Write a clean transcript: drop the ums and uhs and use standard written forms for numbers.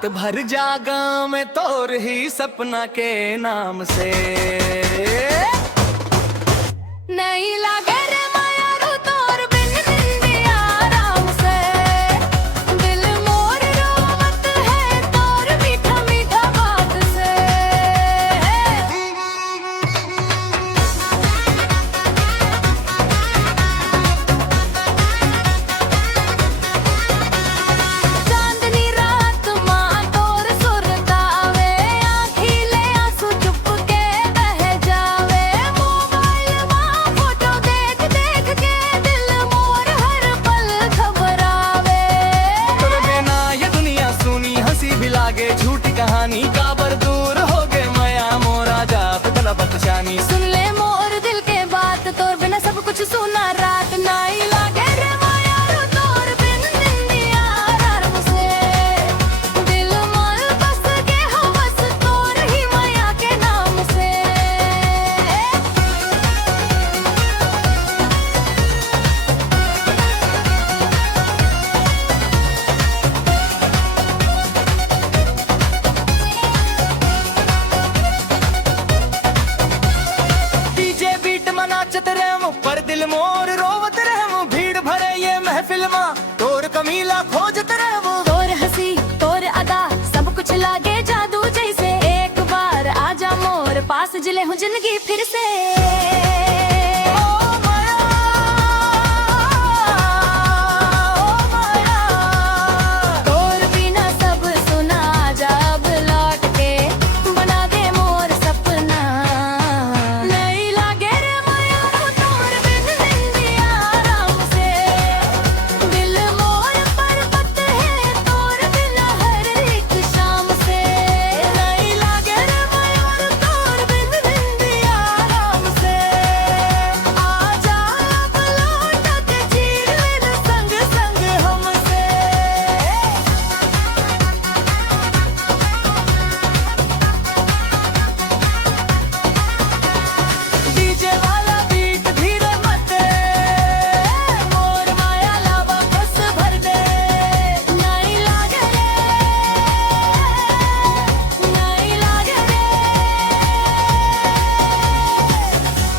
रात भर जागा मैं तोर ही सपना के नाम से। नहीं लागे रे माया रू तोर बिन निंदिया आराम से। दिल मोर रोवत है तोर मीठा मीठा बात से। चांदनी रात मां तोर सुरतावे, आँखी ले आंसू चुप के बह जावे। मोबाइल मां फोटो देख देख के दिल मोर हर पल घबरावे। तोर बिना ये दुनिया सुनी हंसी भी लागे झूठी कहानी। काबर दूर हो गए माया मोरा जात तलबत शानी। सुन ले मोर दिल के बात तोर बिना सब कुछ सुना रात। नहीं लागे रे माया रू तोर बिन निंदिया आराम से। दिल मोर बस के हो बस तोर ही माया के नाम से। डीजे बीट मनाचत रहूं पर दिल मोर रोवत रहूं। भीड़ भरे ये महफिल मां तोर कमीला खोजत रहूं। तोर हंसी तोर अदा सब कुछ लागे जादू जैसे। एक बार आजा मोर पास जिले हूँ जिंदगी फिर से।